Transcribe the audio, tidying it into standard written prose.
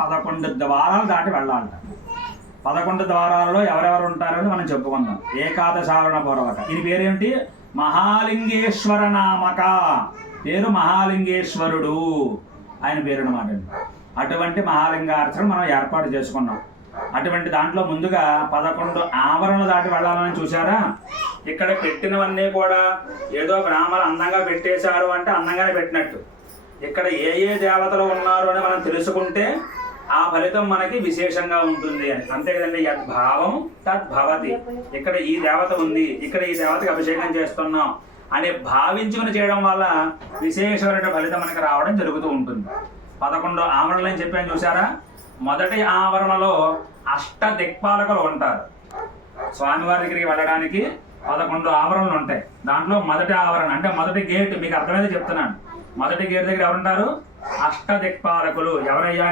11 ద్వారాలు దాటి వెళ్ళాలంట. 11 ద్వారాలలో ఎవరెవరు ఉంటారని మనం చెప్పుకుందాం. ఏకాదశావరణ పూర్వక. ఇది పేరేంటి? మహాలింగేశ్వర నామక. పేరు మహాలింగేశ్వరుడు ఆయన పేరు అన్నమాట. అటువంటి మహాలింగార్చన మనం ఏర్పాటు చేసుకున్నాం. అటువంటి దాంట్లో ముందుగా 11 ఆవరణలు దాటి వెళ్ళాలని చూసారా? ఇక్కడ పెట్టినవన్నీ కూడా ఏదో బ్రాహ్మణులు అందంగా పెట్టేశారు అంటే అందంగానే పెట్టినట్టు. ఇక్కడ ఏ ఏ దేవతలు ఉన్నారు అని మనం తెలుసుకుంటే ఆ ఫలితం మనకి విశేషంగా ఉంటుంది అని. అంతే కదండి. యద్భావం తద్భవతి. ఇక్కడ ఈ దేవత ఉంది, ఇక్కడ ఈ దేవతకి అభిషేకం చేస్తున్నాం అని భావించుకుని చేయడం వల్ల విశేషమైన ఫలితం మనకి రావడం జరుగుతూ ఉంటుంది. 11 ఆవరణలు అని చెప్పాను చూసారా? మొదటి ఆవరణలో అష్ట దిక్పాలకులు ఉంటారు. స్వామివారి దగ్గరికి వెళ్ళడానికి 11 ఆవరణలు ఉంటాయి. దాంట్లో మొదటి ఆవరణ అంటే మొదటి గేట్, మీకు అర్థమైతే చెప్తున్నాను. మొదటి గేట్ దగ్గర ఎవరుంటారు? అష్ట దిక్పాలకులు. ఎవరయ్యా?